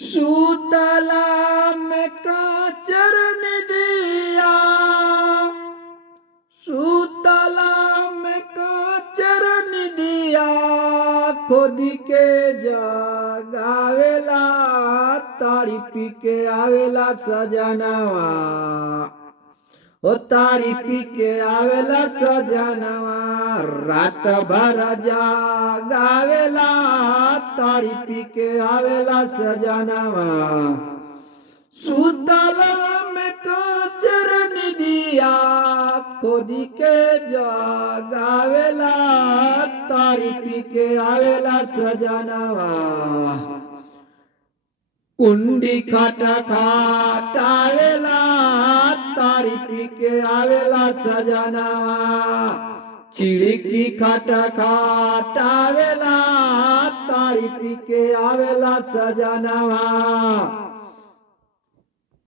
सूतला में काचर निदिया, सूतला में काचर निदिया, खोदी के जगावेला ताड़ी पी के आवेला सजनवा। ओ ताड़ी पी के आवेला सजनवा, रात भर जागावेला ताड़ी पी के आवेला सजनवा। सूतला में काचर निदिया, खोदी के जगावेला ताड़ी पी के आवेला सजनवा। कुंडी खट खटावेला ताड़ी पी के आवेला सजनवा। खिड़की खट खटावेला ताड़ी पी के आवेला सजनवा।